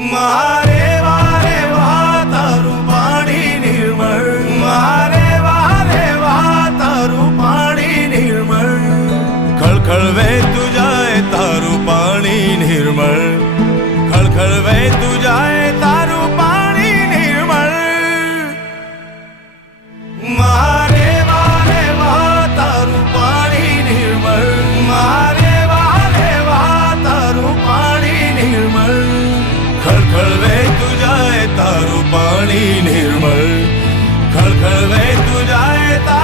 મારે વારે વાહ તારું પાણી નિર્મળ, મારે વારે વાહ તારું પાણી નિર્મળ, ખળખળ વહેતું જાય તારું પાણી નિર્મળ, ખળખળ વહેતું જાય તારું પાણી નિર્મળ. મારે વારે વાહ તારું પાણી નિર્મળ, મારે વારે વાહ તારું પાણી નિર્મળ, ખળખળ વહેતું જાય તારું પાણી નિર્મળ, ખળખળ વહેતું જાય તારું